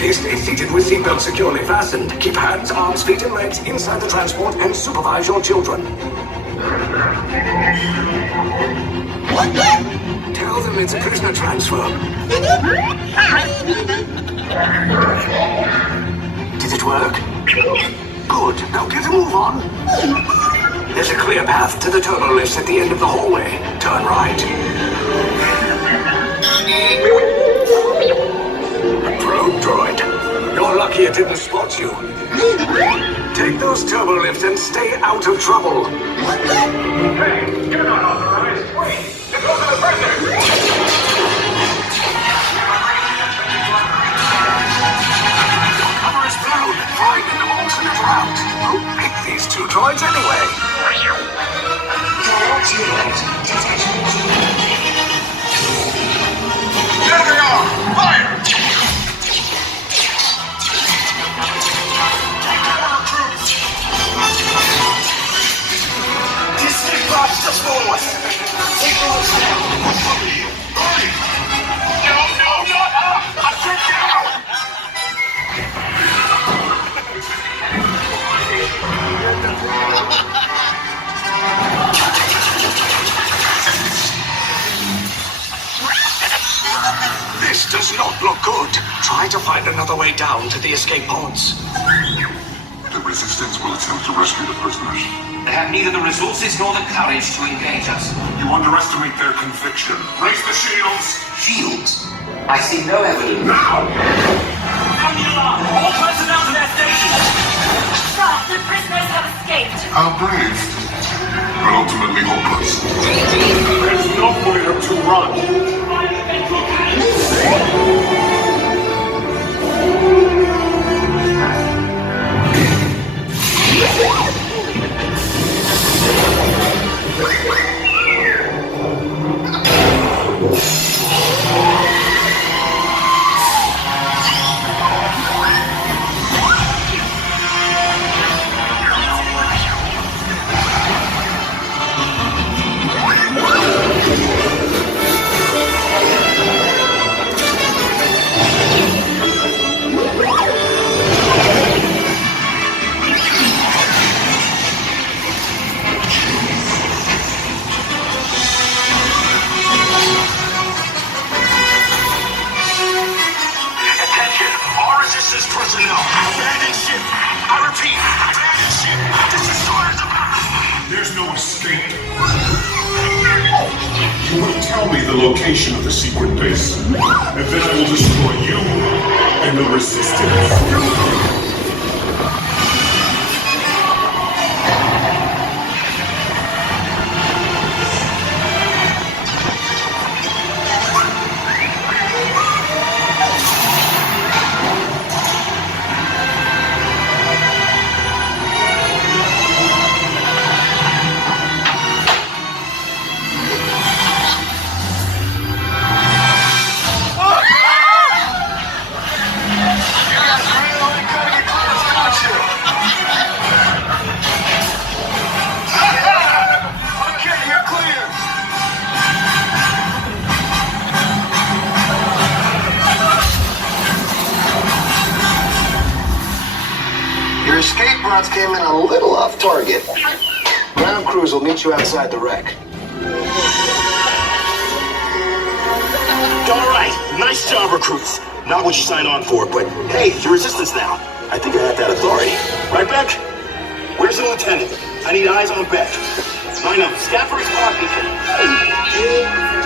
Please stay seated with seatbelts securely fastened. Keep hands, arms, feet, and legs inside the transport and supervise your children. Tell them it's a prisoner transfer. Did it work? Good. Now get a move on. There's a clear path to the turbo lifts at the end of the hallway. Turn right. Probe droid. You're lucky it didn't spot you. Take those turbo lifts and stay out of trouble. Hey, you're not authorized. Wait, they're going to the prisoner. Cover is blown. Find an alternate route. Who picked these two droids anyway? There they are! Fire! Just follow us. Take those down. No, not up! I said down! This does not look good. Try to find another way down to the escape pods. The Resistance will attempt to rescue the prisoners. They have neither the resources nor the courage to engage us. You underestimate their conviction. Raise the shields! Shields? I see no evidence. Now! Sound the alarm! All personnel to their stations! Sir, the prisoners have escaped. How brave, but ultimately hopeless. There's nowhere to run. Personnel, abandon ship. I repeat, abandon ship. This is orders about. There's no escape. You will tell me the location of the secret base, and then I will destroy you and the Resistance. Your escape routes came in a little off target. Ground crews will meet you outside the wreck. All right, nice job, recruits. Not what you signed on for, but hey, you're Resistance now. I think I have that authority. Right, Beck? Where's the lieutenant? I need eyes on Beck. Line up, scan for his pod beacon.